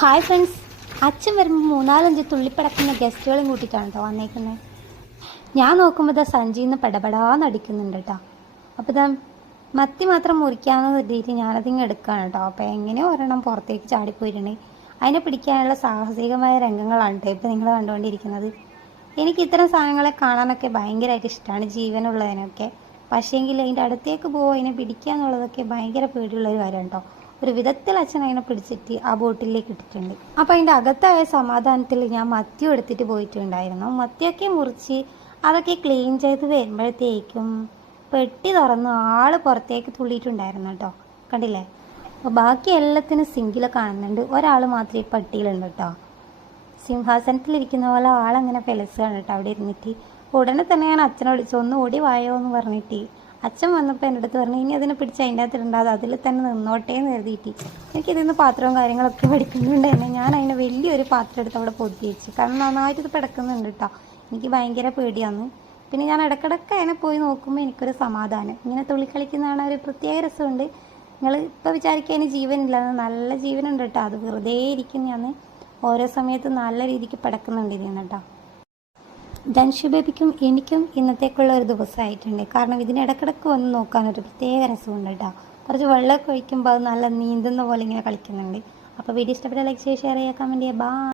Hi friends, അച്ഛൻ വരുമ്പോൾ മൂന്നാലഞ്ച് തുള്ളിപ്പടക്കുന്ന ഗസ്റ്റുകളും കൂട്ടിയിട്ടാണ് കേട്ടോ വന്നേക്കുന്നത്. ഞാൻ നോക്കുമ്പോൾ ഇതാ സഞ്ജിന്ന് പെടപെടാന്ന് അടിക്കുന്നുണ്ട് കേട്ടോ. അപ്പോൾ ഇതാ മത്തി മാത്രം മുറിക്കാമെന്ന് കരുതിയിട്ട് ഞാനതിങ്ങ് എടുക്കുകയാണ് കേട്ടോ. അപ്പോൾ എങ്ങനെയോ ഒരെണ്ണം പുറത്തേക്ക് ചാടിപ്പോയിട്ടുണ്ടെങ്കിൽ അതിനെ പിടിക്കാനുള്ള സാഹസികമായ രംഗങ്ങളാണ് കേട്ടോ ഇപ്പോൾ നിങ്ങൾ കണ്ടുകൊണ്ടിരിക്കുന്നത്. എനിക്ക് ഇത്തരം സാധനങ്ങളെ കാണാനൊക്കെ ഭയങ്കരമായിട്ട് ഇഷ്ടമാണ്, ജീവനുള്ളതിനൊക്കെ. പക്ഷേങ്കിൽ അതിൻ്റെ അടുത്തേക്ക് പോകുക, അതിനെ പിടിക്കുക എന്നുള്ളതൊക്കെ ഭയങ്കര പേടിയുള്ളൊരു കാര്യമാണ് കേട്ടോ. ഒരു വിധത്തിൽ അച്ഛൻ അതിനെ പിടിച്ചിട്ട് ആ ബോട്ടിലേക്ക് ഇട്ടിട്ടുണ്ട്. അപ്പോൾ അതിൻ്റെ അകത്തായ സമാധാനത്തിൽ ഞാൻ മത്തിയും എടുത്തിട്ട് പോയിട്ടുണ്ടായിരുന്നു. മത്തിയൊക്കെ മുറിച്ച് അതൊക്കെ ക്ലീൻ ചെയ്ത് വരുമ്പോഴത്തേക്കും പെട്ടി തുറന്ന് ആൾ പുറത്തേക്ക് തുള്ളിയിട്ടുണ്ടായിരുന്നു കേട്ടോ. കണ്ടില്ലേ? അപ്പോൾ ബാക്കി എല്ലാത്തിനും സിങ്കിൽ കാണുന്നുണ്ട്, ഒരാൾ മാത്രമേ പട്ടിയിലുണ്ട് കേട്ടോ. സിംഹാസനത്തിലിരിക്കുന്ന പോലെ ആളങ്ങനെ ഫെലസാണ് കേട്ടോ അവിടെ ഇരുന്നിട്ട്. ഉടനെ തന്നെ ഞാൻ അച്ഛനെ വിളിച്ചു, ഒന്ന് ഓടി വായോ എന്ന് പറഞ്ഞിട്ട്. അച്ഛൻ വന്നപ്പോൾ എൻ്റെ അടുത്ത് പറഞ്ഞു, ഇനി അതിനെ പിടിച്ച് അതിൻ്റെ അകത്തിട്ടുണ്ടാകും, അതിൽ തന്നെ നിന്നോട്ടേ എന്ന് എഴുതിയിട്ട്. എനിക്കിതിന്ന് പാത്രവും കാര്യങ്ങളൊക്കെ പഠിക്കുന്നുണ്ട് തന്നെ. ഞാൻ അതിനെ വലിയൊരു പാത്രം എടുത്ത് അവിടെ പൊതി വെച്ചു, കാരണം നന്നായിട്ട് ഇത് പിടക്കുന്നുണ്ട് കേട്ടോ. എനിക്ക് ഭയങ്കര പേടിയാണ്. പിന്നെ ഞാൻ ഇടയ്ക്കിടയ്ക്ക് അതിനെ പോയി നോക്കുമ്പോൾ എനിക്കൊരു സമാധാനം. ഇങ്ങനെ തുള്ളിക്കളിക്കുന്നതാണ് ഒരു പ്രത്യേക രസമുണ്ട്. നിങ്ങൾ ഇപ്പോൾ വിചാരിക്കുക അതിന് ജീവനില്ലാന്ന്, നല്ല ജീവനുണ്ട് കേട്ടോ. അത് വെറുതെ ഇരിക്കുന്നതാണ്. ഓരോ സമയത്ത് നല്ല രീതിക്ക് പിടക്കുന്നുണ്ട് ഇതിന് കേട്ടോ. ധൻഷു ബേബിക്കും എനിക്കും ഇന്നത്തേക്കുള്ള ഒരു ദിവസമായിട്ടുണ്ട്. കാരണം ഇതിനിടക്കിടക്ക് വന്ന് നോക്കാനൊരു പ്രത്യേക രസമുണ്ട് കേട്ടോ. കുറച്ച് വെള്ളമൊക്കെ ഒഴിക്കുമ്പോൾ അത് നല്ല നീന്തുന്ന പോലെ ഇങ്ങനെ കളിക്കുന്നുണ്ട്. അപ്പോൾ വീഡിയോ ഇഷ്ടപ്പെട്ട ലൈക്ക് ചെയ്യുക, ഷെയർ ചെയ്യുക, കമൻറ്റ് ചെയ്യുക. ബൈ.